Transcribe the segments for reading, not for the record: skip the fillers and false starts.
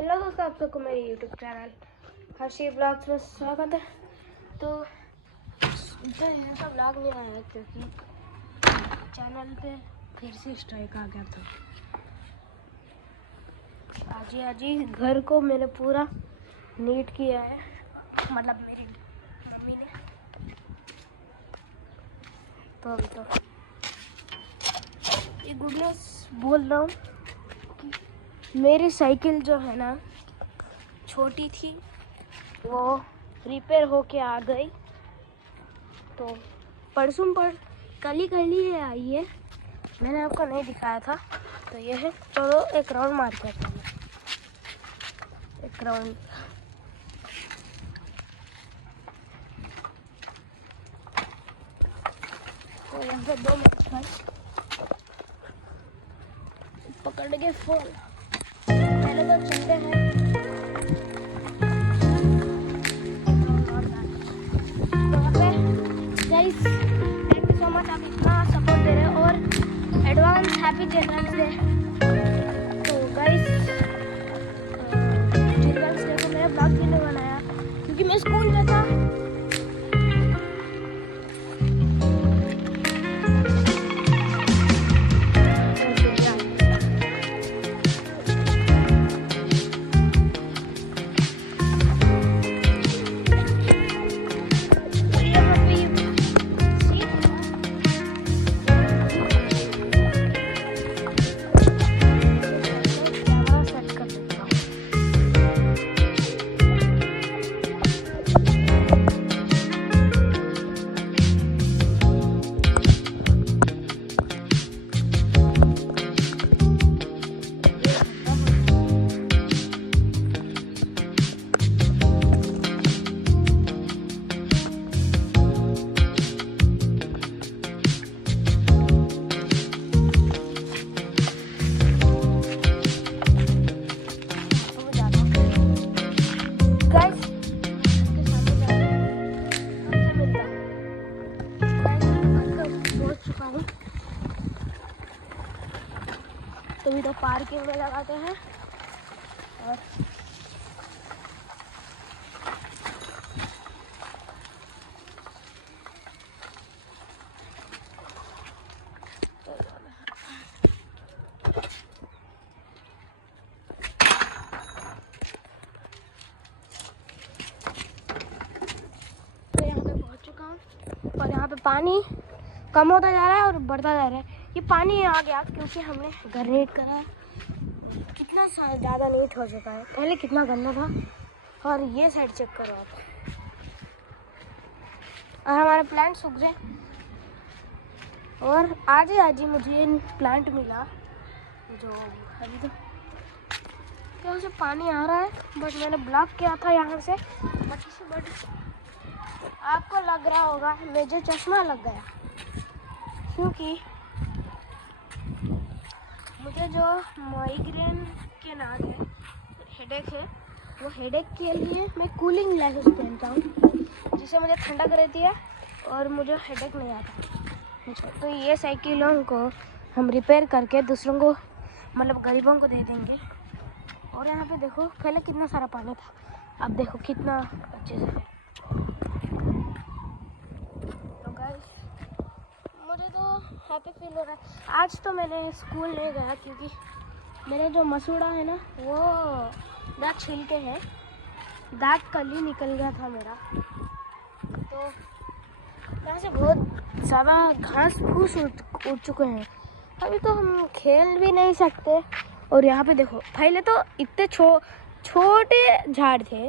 Hello दोस्तों, आप सबको मेरे यूट्यूब चैनल हर्षी ब्लॉग्स में स्वागत है। तो ऐसा ब्लॉग नहीं आया क्योंकि चैनल पे फिर से स्ट्राइक आ गया था। आज ही घर को मैंने पूरा नीट किया है, मतलब मेरी मम्मी ने। तो अभी तो ये गुड न्यूज़ बोल रहा हूँ कि मेरी साइकिल जो है ना छोटी थी, वो रिपेयर होके आ गई। तो कल ही आई है, मैंने आपको नहीं दिखाया था। तो ये है, चलो एक राउंड मार के आते हैं। एक राउंड तो यहाँ पे 2 मिनट पकड़ के फोन पहले तो चलते हैं। Guys, thank you so much, आप इतना सपोर्ट दे रहे हो और एडवांस हैप्पी चिल्ड्रंस डे। तो गाइस, चिल्ड्रंस डे को मैंने ब्लॉग के लिए बनाया क्योंकि मैं स्कूल में था। तो भी तो पार्किंग में लगाते हैं और तो यहाँ पे पहुँच चुका हूँ और यहाँ पे पानी कम होता जा रहा है और बढ़ता जा रहा है। ये पानी आ गया क्योंकि हमने घर नीट करा है। कितना ज़्यादा नीट हो चुका है, पहले कितना गंदा था। और ये साइड चेक करो आप, और हमारे प्लांट सूख गए। और आज ही मुझे प्लांट मिला जो अभी तो यहाँ से पानी आ रहा है, बट मैंने ब्लॉक किया था यहाँ से। बट आपको लग रहा होगा मुझे चश्मा लग गया क्योंकि मुझे जो माइग्रेन के नाम है, हेडेक है, वो हेडेक के लिए मैं कूलिंग ग्लासेस पहनता हूँ जिससे मुझे ठंडक रहती है और मुझे हेडेक नहीं आता। तो ये साइकिलों को हम रिपेयर करके दूसरों को, मतलब गरीबों को दे देंगे। और यहाँ पे देखो, पहले कितना सारा पानी था, अब देखो कितना अच्छे से है। तो गाइस, मुझे तो हैप्पी फील हो रहा है। आज तो मैंने स्कूल नहीं गया क्योंकि मेरे जो मसूड़ा है ना, वो दांत छिलके हैं, दांत कल ही निकल गया था मेरा। तो यहाँ से बहुत ज़्यादा घास फूस उड़ चुके हैं, अभी तो हम खेल भी नहीं सकते। और यहाँ पे देखो, पहले तो इतने छोटे झाड़ थे,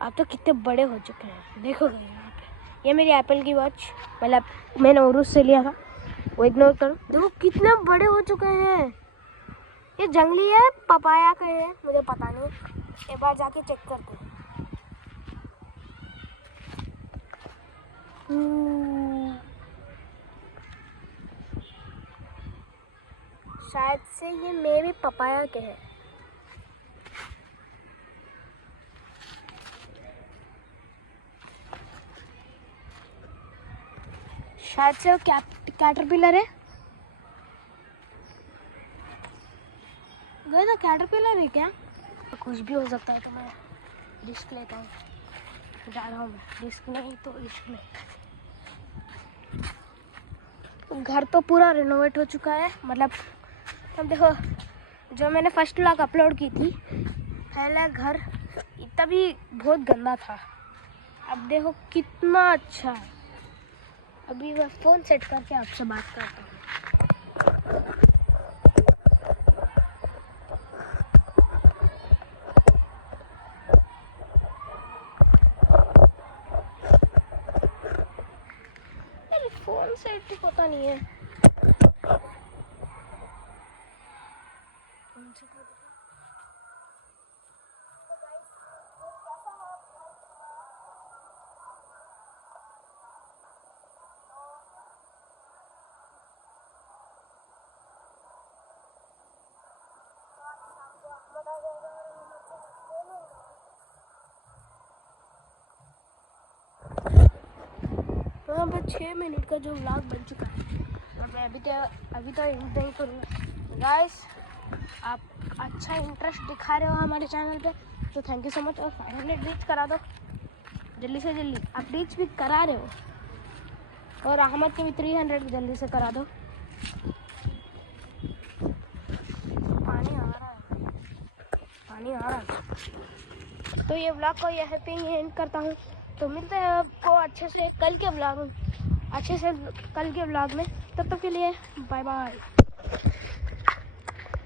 अब तो कितने बड़े हो चुके हैं। देखो यहाँ पे, ये मेरी एप्पल की वॉच, मतलब मैंने उरुस से लिया था, वो इग्नोर करो। देखो कितने बड़े हो चुके हैं। ये जंगली है, पपाया का है, मुझे पता नहीं, एक बार जाके चेक करते हैं। शायद से ये मे भी पपाया के है। शायद से वो कैटरपिलर है। गए तो कैटरपिलर है क्या? कुछ भी हो सकता है, तो मैं रिस्क लेता हूँ, जा रहा हूँ मैं। रिस्क नहीं तो रिस्क नहीं। घर तो पूरा रिनोवेट हो चुका है, मतलब अब देखो, जो मैंने फर्स्ट व्लॉग अपलोड की थी, पहला घर तभी बहुत गंदा था, अब देखो कितना अच्छा है। अभी मैं फ़ोन सेट करके आपसे बात करता हूँ। मेरे फ़ोन सेट पता नहीं है। तो यहाँ पे 6 मिनट का जो व्लॉग बन चुका है, और मैं अभी तो नहीं करूँगा। गाइस, आप अच्छा इंटरेस्ट दिखा रहे हो हमारे चैनल पे, तो थैंक यू सो मच। और 500 रीच करा दो जल्दी से जल्दी। आप रीच भी करा रहे हो, और अहमद के भी 300 जल्दी से करा दो। पानी आ रहा है, पानी आ रहा है। तो ये व्लॉग को यहाँ पे ही एंड करता हूँ। तो मिलते हैं आपको अच्छे से कल के व्लॉग में। तब तक के लिए बाय बाय।